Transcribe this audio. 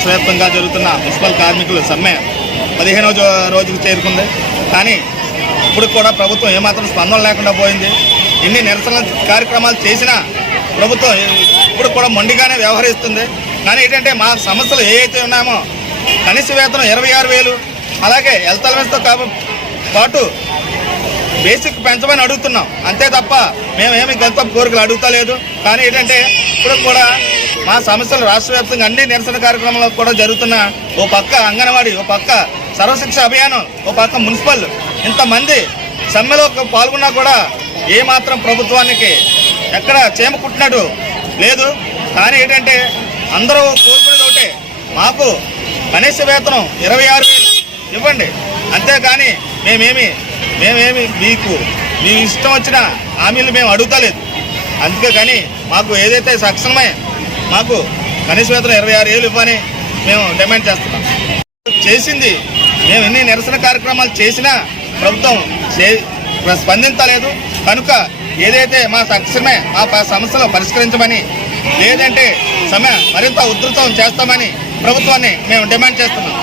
రాష్ట్ర వ్యాప్తంగా జరుగుతున్న మున్సిపల్ కార్మికుల సమ్మె 15వ రోజుకు చేరుకుంది. కానీ ఇప్పుడు కూడా ప్రభుత్వం ఏమాత్రం స్పందన లేకుండా పోయింది. ఎన్ని నిరసన కార్యక్రమాలు చేసినా ప్రభుత్వం ఇప్పుడు కూడా మొండిగానే వ్యవహరిస్తుంది. కానీ ఏంటంటే మా సమస్యలు ఏవైతే ఉన్నామో కనీస వేతనం 26,000, అలాగే హెల్త్ అలవెన్స్తో పాటు బేసిక్ పెంచమని అడుగుతున్నాం. అంతే తప్ప మేమేమి గొంత కోరికలు అడుగుతలేదు. కానీ ఏంటంటే ఇప్పుడు కూడా మా సమస్యలు రాష్ట్ర వ్యాప్తంగా అన్ని నిరసన కార్యక్రమాలు కూడా జరుగుతున్న ఓ పక్క అంగన్వాడీ, ఓ పక్క సర్వశిక్ష అభియానం, ఓ పక్క మున్సిపల్ ఇంతమంది సమ్మెలో పాల్గొన్నా కూడా ఏమాత్రం ప్రభుత్వానికి ఎక్కడ చేమ కుట్టినట్టు లేదు. కానీ ఏంటంటే అందరూ కోరుకునేది ఒకటే, మాకు కనీస వేతనం 26,000 ఇవ్వండి. అంతేకాని మేమేమి మీకు మీ ఇష్టం వచ్చిన హామీలు మేము అడుగుతలేదు. అందుకే కానీ మాకు ఏదైతే సక్షమమే మాకు కనీస వేతనం 26,000 ఇవ్వని మేము డిమాండ్ చేస్తున్నాం. చేసింది మేము ఎన్ని నిరసన కార్యక్రమాలు చేసినా ప్రభుత్వం స్పందించలేదు. కనుక ఏదైతే మా తక్షణమే ఆ సమస్యలు పరిష్కరించమని, లేదంటే సమ్మె మరింత ఉధృతం చేస్తామని ప్రభుత్వాన్ని మేము డిమాండ్ చేస్తున్నాం.